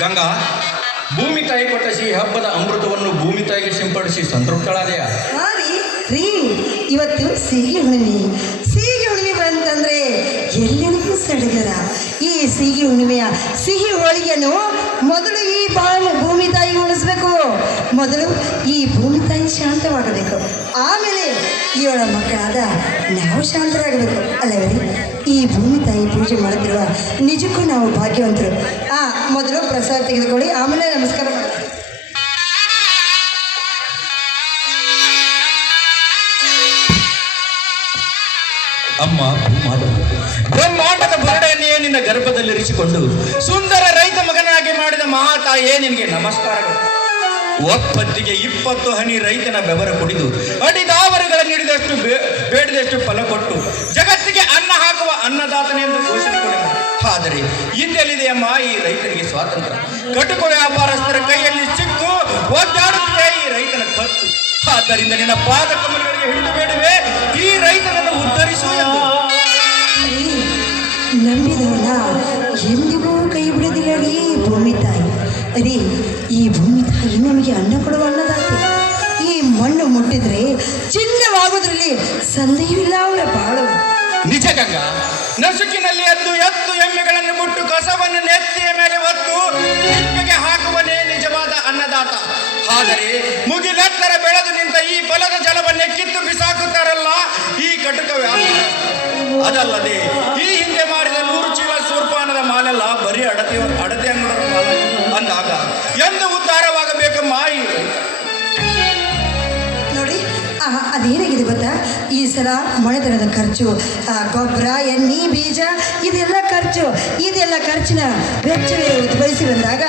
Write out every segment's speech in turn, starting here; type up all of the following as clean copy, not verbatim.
ಗಂಗಾ, ಭೂಮಿ ತಾಯಿ ಕೊಟ್ಟ ಸಿಹಿ ಹಬ್ಬದ ಅಮೃತವನ್ನು ಭೂಮಿ ತಾಯಿಗೆ ಸಿಂಪಡಿಸಿ ಸಂತೃಪ್ತಳಾದೆಯಾ? ರೀ, ಇವತ್ತು ಸಿಹಿ ಹುಣ್ಣಿಮೆ. ಸಿಹಿ ಹುಣ್ಣಿಮೆ ಬಂತಂದ್ರೆ ಎಲ್ಲರಿಗೂ ಸಡಗರ. ಈ ಸಿಹಿ ಹುಣ್ಣಿಮೆಯ ಸಿಹಿ ಹೋಳಿಗೆಯನ್ನು ಮೊದಲು ಈ ಭೂಮಿ ತಾಯಿಗೆ ಉಣಿಸ್ಬೇಕು. ಮೊದಲು ಈ ಭೂಮಿ ತಾಯಿ ಶಾಂತವಾಗಬೇಕು, ಆಮೇಲೆ ಇವಳ ಮಕ್ಕಳಾದ ನಾವು ಶಾಂತರಾಗಬೇಕು ಅಲ್ಲವೇ? ಈ ಭೂಮಿ ತಾಯಿ ಪೂಜೆ ಮಾಡುತ್ತಿರುವ ನಿಜಕ್ಕೂ ನಾವು ಭಾಗ್ಯವಂತರು. ಮೊದಲು ಪ್ರಸಾದ ತೆಗೆದುಕೊಳ್ಳಿ, ಆಮೇಲೆ ನಮಸ್ಕಾರ ಮಾಡಿ. ಅಮ್ಮ ಬ್ರಹ್ಮಾಂಡದ ಬರಡೆಯನ್ನೇ ನಿನ್ನ ಗರ್ಭದಲ್ಲಿರಿಸಿಕೊಂಡು ಸುಂದರ ರೈತ ಮಗನಾಗಿ ಮಾಡಿದ ಮಹಾತಾಯಿಯೇ ನಿನಗೆ ನಮಸ್ಕಾರಗಳು. ಒಪ್ಪತ್ತಿಗೆ 20 ಹನಿ ರೈತನ ಬೆವರ ಕುಡಿದು ಅಡಿದಾವರುಗಳ ನೀಡಿದಷ್ಟು ಬೇಡಿದಷ್ಟು ಫಲ ಕೊಟ್ಟು ಜಗತ್ತಿಗೆ ಅನ್ನ ಹಾಕುವ ಅನ್ನದಾತನೆಂದು ಘೋಷಣೆ ಕೊಡಿದ. ಆದರೆ ಹಿಂದೆಲ್ಲಿದೆಯಮ್ಮ ಈ ರೈತನಿಗೆ ಸ್ವಾತಂತ್ರ್ಯ? ಕಟುಕು ವ್ಯಾಪಾರಸ್ಥರ ಕೈಯಲ್ಲಿ ಸಿಕ್ಕು ಒದ್ದಾಡುತ್ತಿದೆ ಈ ರೈತನ ಕತ್ತು. ಆದ್ದರಿಂದ ನಿನ್ನ ಪಾದ ಕಮಲಗಳಿಗೆ ಹಿಡಿದು ಬೇಡುವೆ, ಈ ರೈತನನ್ನು ಉದ್ಧರಿಸು ಎಂದು. ನಂಬಿದವನ ಎಂದಿಗೂ ಕೈ ಬಿಡೋದಿಲ್ಲ ರೀ ಭೂಮಿ ತಾಯಿ. ಅದೇ ಈ ಭೂಮಿ ತಾಯಿ ನಮಗೆ ಅನ್ನ ಕೊಡುವ ಅನ್ನದಾತೆ. ಈ ಮಣ್ಣು ಮುಟ್ಟಿದ್ರೆ ಚಿನ್ನವಾಗೋದ್ರಲ್ಲಿ ಸಂದೇಹವಿಲ್ಲ ಅವರ ಬಾಳು. ನಿಜ ಗಂಗಾ, ನಸುಕಿನಲ್ಲಿ ಎತ್ತು ಎಮ್ಮೆಗಳನ್ನು ಮುಟ್ಟು ಕಸವನ್ನು ನೆತ್ತಿಯ ಮೇಲೆ ಹೊತ್ತು ಹಿಮ್ಮೆಗೆ ಹಾಕುವನೇ ನಿಜವಾದ ಅನ್ನದಾತ. ಆದರೆ ಮುಗಿಲೆತ್ತರ ಬೆಳೆದು ನಿಂತ ಈ ಫಲದ ಜಲವನ್ನೇ ಕಿತ್ತು ಬಿಸಾಕುತ್ತಾರಲ್ಲ ಈ ಕಟುಕ ವ್ಯಾಪಾರ. ಅದಲ್ಲದೆ ಈ ಹಿಂದೆ ಮಾಡಿದ 100 ಚೀಲ ಸೂರ್ಪಾನದ ಮಾಲೆಲ್ಲ ಬರೀ ಅಡತೆ ಅಂಗಡರ ಮಾಲ ಅಂದಾಗ ಎಂದು ಉದ್ಧಾರವಾಗಬೇಕಮ್ಮ ಈ ನೋಡಿ. ಅದೇನಾಗಿದೆ ಗೊತ್ತಾ, ಈ ಸಲ ಮಳೆತನದ ಖರ್ಚು, ಗೊಬ್ಬರ, ಎಣ್ಣೆ, ಬೀಜ, ಇದೆಲ್ಲ ಖರ್ಚಿನ ವೆಚ್ಚವೇ ಉದ್ಭವಿಸಿ ಬಂದಾಗ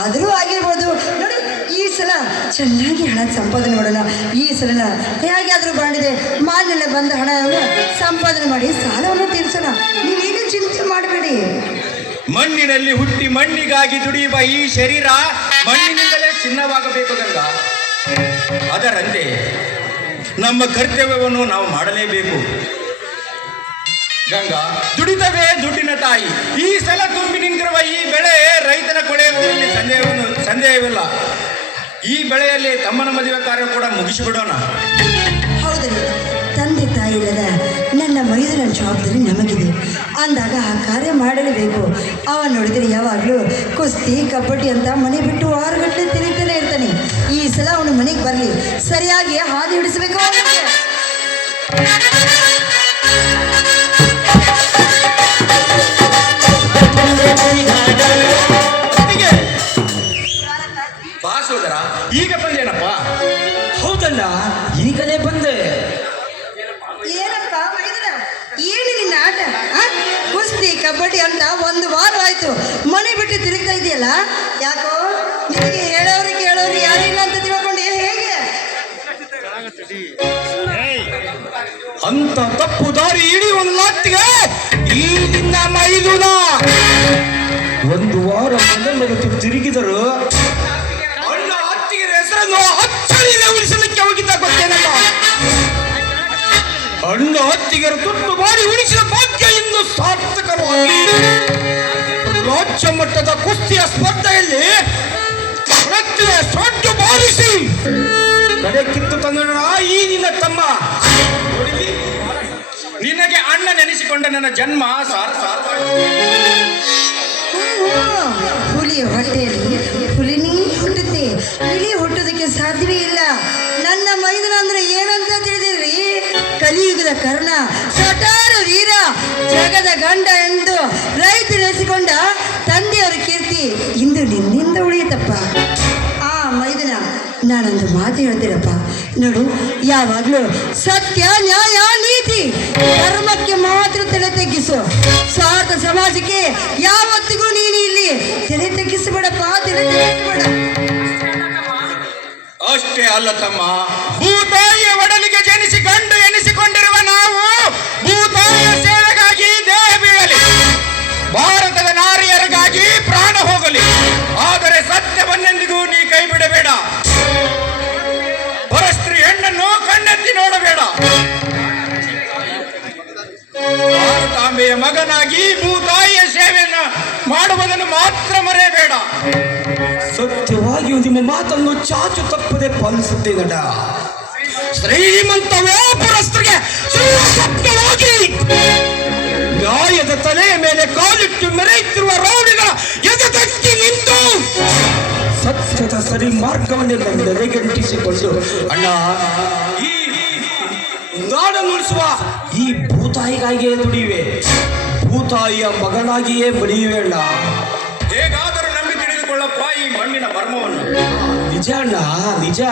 ಆದರೂ ಆಗಿರ್ಬೋದು. ನೋಡಿ, ಈ ಸಲ ಚೆನ್ನಾಗಿ ಹಣ ಸಂಪಾದನೆ ಮಾಡೋಣ. ಈ ಸಲನ ಹೇಗಾದರೂ ಮಾಡಿದೆ ಮಾಲಿನ್ಯ ಬಂದ ಹಣವನ್ನು ಸಂಪಾದನೆ ಮಾಡಿ ಸಾಲವನ್ನು ತೀರಿಸೋಣ. ನೀವೇನು ಚಿಂತೆ ಮಾಡಬೇಡಿ. ಮಣ್ಣಿನಲ್ಲಿ ಹುಟ್ಟಿ ಮಣ್ಣಿಗಾಗಿ ದುಡಿಯುವ ಈ ಶರೀರ ಮಣ್ಣಿನಿಂದಲೇ ಚಿನ್ನವಾಗಬೇಕು ಗಂಗಾ. ಅದರಂತೆ ನಮ್ಮ ಕರ್ತವ್ಯವನ್ನು ನಾವು ಮಾಡಲೇಬೇಕು ಗಂಗಾ. ದುಡಿತವೇ ದುಡ್ಡಿನ ತಾಯಿ. ಈ ಸಲ ತುಂಬಿ ನಿಂತಿರುವ ಈ ಬೆಳೆ ರೈತನ ಕೊಳೆಯುವುದರಲ್ಲಿ ಸಂದೇಹವಿಲ್ಲ. ಈ ಬೆಳೆಯಲ್ಲಿ ತಮ್ಮನ ಮದುವೆ ಕಾರ್ಯ ಕೂಡ ಮುಗಿಸಿಬಿಡೋಣ. ಹೌದು, ತಂದೆ ತಾಯಿ ಇಲ್ಲದ ನನ್ನ ಮೈದನ ಜವಾಬ್ದಾರಿ ನಮಗಿದೆ ಅಂದಾಗ ಆ ಕಾರ್ಯ ಮಾಡಲೇಬೇಕು. ಅವ ನೋಡಿದರೆ ಯಾವಾಗಲೂ ಕುಸ್ತಿ, ಕಬಡ್ಡಿ ಅಂತ ಮನೆ ಬಿಟ್ಟು 6 ಗಂಟೆ ತಿರುಗ್ತಾನೆ ಇರ್ತಾನೆ. ಈ ಸಲ ಅವನು ಮನೆಗೆ ಬರಲಿ, ಸರಿಯಾಗಿ ಹಾದಿ ಹಿಡಿಸಬೇಕು. ಸೋದರ, ಈಗ ಬಂದೇನಪ್ಪ? ಹೌದಲ್ಲ, ಈಗಲೇ ಬಂದೆ. ಏನಪ್ಪ ಮೈದನ, ಏನು ನಿನ್ನ ಆಟ? ಕುಸ್ತಿ, ಕಬಡ್ಡಿ ಅಂತ 1 ವಾರ ಆಯ್ತು ಮನೆ ಬಿಟ್ಟು ತಿರುಗ್ತಾ ಇದೆಯಲ್ಲ. ಯಾಕೋ ನಿನಗೆ ಹೇಳೋರು ಯಾರಿಲ್ಲ ಅಂತ ತಿಳ್ಕೊಂಡೆ ಹೇಗೆ? ಅಂತ ತಪ್ಪು ದಾರಿ ಹಿಡಿಯುವ ಲಾಟಿಗೆ ಈ ನಿನ್ನ ಮೈದುನ 1 ವಾರ ಮನೆ ಮರೆತು ತಿರುಗಿದರು. ಅಣ್ಣ ಹತ್ತಿಗೆ ಹೆಸರನ್ನು ಅಚ್ಚಳಿಯೇ ಉಳಿಸಲಿಕ್ಕೆ ಹೋಗಿದ್ದ ಗೊತ್ತೇನಲ್ಲ. ಅಣ್ಣ ಹತ್ತಿಗೆ ತುಟ್ಟು ಮಾಡಿ ಉಳಿಸಿದ ಭಾಗ್ಯ ಇಂದು ಸಾರ್ಥಕವಾಗಿ ರಾಜ್ಯ ಮಟ್ಟದ ಕುಸ್ತಿಯ ಸ್ಪರ್ಧೆಯಲ್ಲಿ ಸೊಡ್ಡು ಬಾರಿಸಿ ಕಡೆ ಕಿತ್ತು ತಂದ ಈ ನಿನ್ನ ತಮ್ಮ. ನಿನಗೆ ಅಣ್ಣ ನೆನೆಸಿಕೊಂಡ ನನ್ನ ಜನ್ಮ ಹುಲಿಯ ಹೊಟ್ಟೆಯಲ್ಲಿ ಹುಲಿನೇ ಹುಟ್ಟುತ್ತೆ, ಇಲಿ ಹುಟ್ಟೋದಕ್ಕೆ ಸಾಧ್ಯವೇ ಇಲ್ಲ. ನನ್ನ ಮೈದನ ಅಂದ್ರೆ ಏನಂತ ತಿಳಿದಿದ್ರಿ? ಕಲಿಯುಗದ ಕರ್ಣ, ಸಟಾರ ವೀರ, ಜಗದ ಗಂಡ ಎಂದು ರೈತ ನೆನೆಸಿಕೊಂಡ ತಂದೆಯವರ ಕೀರ್ತಿ ಇಂದು ನಿನ್ನಿಂದ ಉಳಿಯುತ್ತಪ್ಪ. ಮೈದನ, ನಾನೊಂದು ಮಾತು ಹೇಳ್ತೀರಪ್ಪ. ನೋಡು, ಯಾವಾಗಲೂ ಸತ್ಯ, ನ್ಯಾಯ, ನೀತಿ, ಧರ್ಮಕ್ಕೆ ಮಾತ್ರ ತಲೆ ತಗ್ಗಿಸು. ಸ್ವಾರ್ಥ ಸಮಾಜಕ್ಕೆ ಯಾವತ್ತಿಗೂ ನೀನು ಇಲ್ಲಿ ತಲೆ ತಗ್ಗಿಸಬೇಡಪ್ಪ, ತಲೆ ತಗ್ಗಿಸಬೇಡ. ಅಷ್ಟೇ ಅಲ್ಲ ತಮ್ಮ, ಭೂತಾಯಿಯ ಒಡಲಿಗೆ ಜನಿಸಿ ಗಂಡು ಎನಿಸಿಕೊಂಡಿರುವ ನಾವು ಭೂತಾಯಿಯ ಸೇವೆಗಾಗಿ ದೇಹ ಬೀಳಲಿ, ಭಾರತದ ನಾರಿಯರಿಗಾಗಿ ಪ್ರಾಣ ಹೋಗಲಿ. ಆದರೆ ಸತ್ಯವನ್ನೆಂದಿಗೂ ನೀ ಕೈ ಬಿಡಬೇಡ. ಪರಸ್ತ್ರೀ ಹೆಣ್ಣನ್ನು ಕಣ್ಣೆತ್ತಿ ನೋಡಬೇಡ. ಭಾರತಾಂಬೆಯ ಮಗನಾಗಿ ಭೂತಾಯಿಯ ಸೇವೆಯನ್ನು ಮಾಡುವುದನ್ನು ಮಾತ್ರ ಮರೆಯಬೇಡ. ನಿಮ್ಮ ಮಾತನ್ನು ಚಾಚು ತಪ್ಪದೆ ಪಾಲಿಸುತ್ತೇನಡ. ಶ್ರೀಮಂತ ವ್ಯಾಪಾರಸ್ಥರಿಗೆ ಸ್ವಪ್ನವಾಗಿ ನ್ಯಾಯದ ತಲೆಯ ಮೇಲೆ ಕಾಲಿಟ್ಟು ಮೆರೆಯುತ್ತಿರುವ ರೌಡಿಗಳ ಎದೆತಟ್ಟಿ ನಿಂತು ಸತ್ಯದ ಸರಿ ಮಾರ್ಗವನ್ನೆಲ್ಲ ನೆಲೆಗಂಟಿಸಿಕೊಂಡು ಅಣ್ಣ ಈ ನಾಡನ್ನು ಉಳಿಸುವ ಈ ಭೂತಾಯಿಗಾಗಿಯೇ ದುಡಿಯುವೆ, ಭೂತಾಯಿಯ ಮಗನಾಗಿಯೇ ಮಡಿಯುವೆ ಅಣ್ಣ. ಹೇಗಾದರೂ ನಂಬಿ ತಿಳಿದುಕೊಳ್ಳಪ್ಪ ಈ ಮಣ್ಣಿನ ಮರ್ಮವನ್ನು. ನಿಜ ಅಣ್ಣ, ನಿಜ.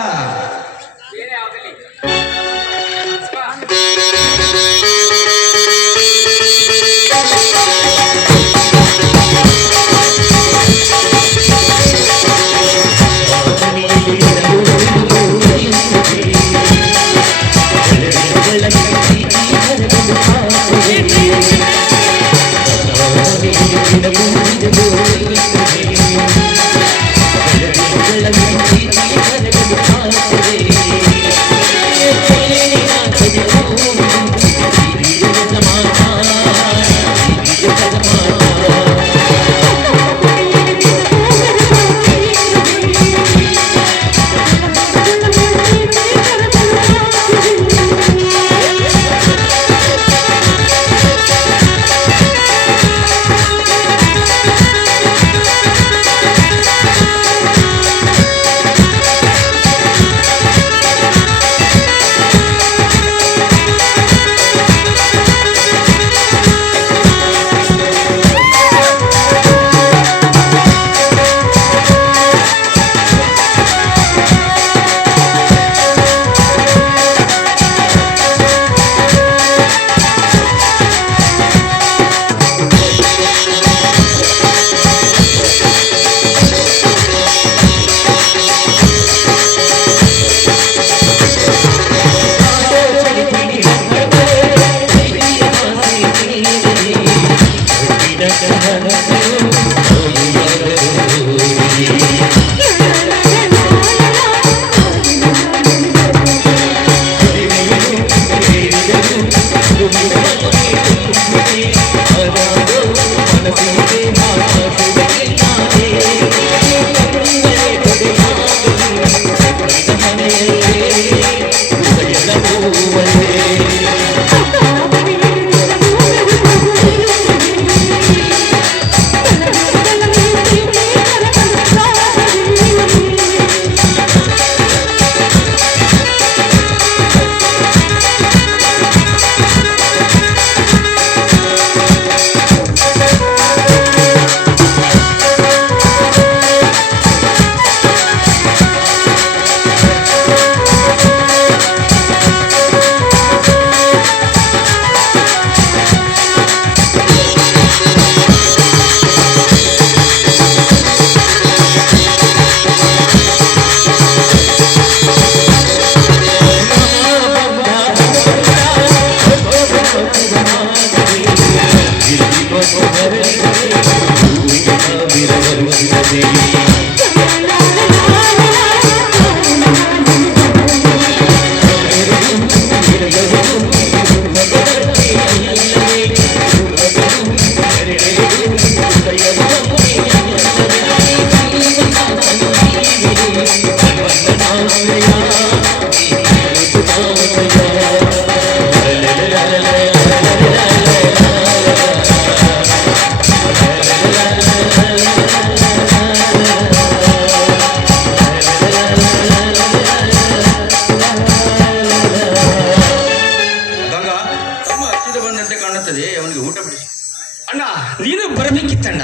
ಅಣ್ಣ ನೀನು ಬರಬೇಕಿತ್ತಣ್ಣ.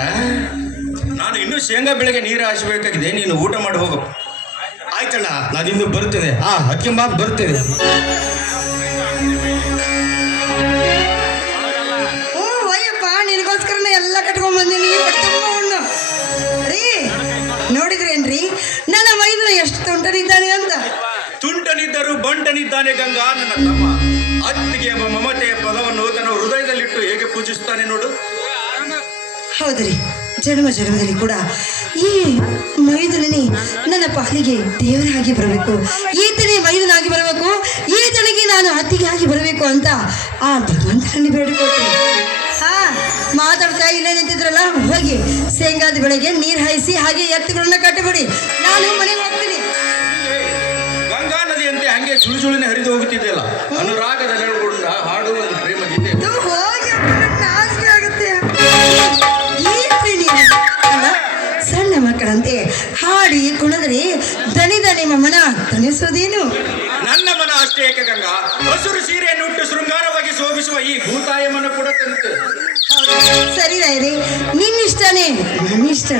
ನಾನು ಇನ್ನೂ ಶೇಂಗಾ ಬೆಳೆಗೆ ನೀರು ಹಾಸಬೇಕಾಗಿದೆ, ನೀನು ಊಟ ಮಾಡಿ ಹೋಗು. ಆಯ್ತಣ್ಣ, ನಾನು ಇನ್ನು ಬರ್ತೇನೆ. ಅಕ್ಕಿಂಬ ಬರ್ತೇನೆ. ಅಯ್ಯಪ್ಪ, ನಿನಗೋಸ್ಕರನೇ ಎಲ್ಲ ಕಟ್ಕೊಂಡ್ ಬಂದೀನಿ. ರೀ ನೋಡಿದ್ರೇನ್ರಿ ನನ್ನ ಮೈದನ ಎಷ್ಟು ತುಂಟನಿದ್ದಾನೆ ಅಂತ. ತುಂಟನಿದ್ದರೂ ಬಂಟನಿದ್ದಾನೆ ಗಂಗಾ ನನ್ನ ತಮ್ಮ. ಅತ್ತಿಗೆ ಎಂಬ ಮಮತೆಯ ಪದವನ್ನು ತನ್ನ ಹೃದಯದಲ್ಲಿಟ್ಟು ಹೇಗೆ ಪೂಜಿಸುತ್ತಾನೆ ನೋಡು. ಹೌದ್ರಿ, ಜನ್ಮ ಜನ್ಮದಲ್ಲಿ ಕೂಡ ಈ ಮೈದುನೇ ನನ್ನ ಪಾಲಿಗೆ ದೇವರಾಗಿ ಬರಬೇಕು, ಈತನೇ ಮೈದನಾಗಿ ಬರಬೇಕು, ಈತನಿಗೆ ನಾನು ಅತ್ತಿಗೆಯಾಗಿ ಬರಬೇಕು ಅಂತ ಆ ಭಗವಂತನಲ್ಲಿ ಬೇಡಿಕೊಟ್ಟೆ. ಮಾತಾಡ್ತಾ ಇಲ್ಲೇ ನಿಂತಿದ್ರಲ್ಲ, ಹೋಗಿ ಶೇಂಗಾದ ಬೆಳೆಗೆ ನೀರು ಹಾಯಿಸಿ ಹಾಗೆ ಎತ್ತುಗಳನ್ನ ಕಟ್ಟಿ ಬಿಡಿ, ನಾನು ಮನೆಗೆ ಹೋಗ್ತೀನಿ. ಗಂಗಾ ನದಿಯಂತೆ ಹಂಗೆ ಜುಳುಜುಳಿನ ಹರಿದು ಹೋಗುತ್ತಿದ್ದೆಲ್ಲ. ಅನುರಾಗದ ನೆರಳುಗೊಂಡ ಹಾಡುವ ಒಂದು ಪ್ರೇಮ ಗೀತೆ. ಇದು ಹೋಗಿ ನಾಚಿಕೆ ಆಗುತ್ತೆ. ಏನ್ರಿ ನೀವು? ಅಲ್ಲ, ಸಣ್ಣ ಮಕ್ಕಳಂತೆ ಹಾಡಿ ಕುಣಿದ್ರೆ ದಣಿದ ನಿಮ್ಮ ಮನ ತಣಿಸೋದೇನು? ನನ್ನ ಮನ ಅಷ್ಟೇ ಏಕೆ ಗಂಗಾ, ಹಸುರು ಸೀರೆಯನ್ನು ಉಟ್ಟು ಶೃಂಗಾರವಾಗಿ ಶೋಭಿಸುವ ಈ ಭೂತಾಯ ಮನ ಕೂಡ ತಂತು. ಸರಿ ರಾಯರೇ, ನಿನ್ನಿಷ್ಟನೇ ನನ್ನಿಷ್ಟ.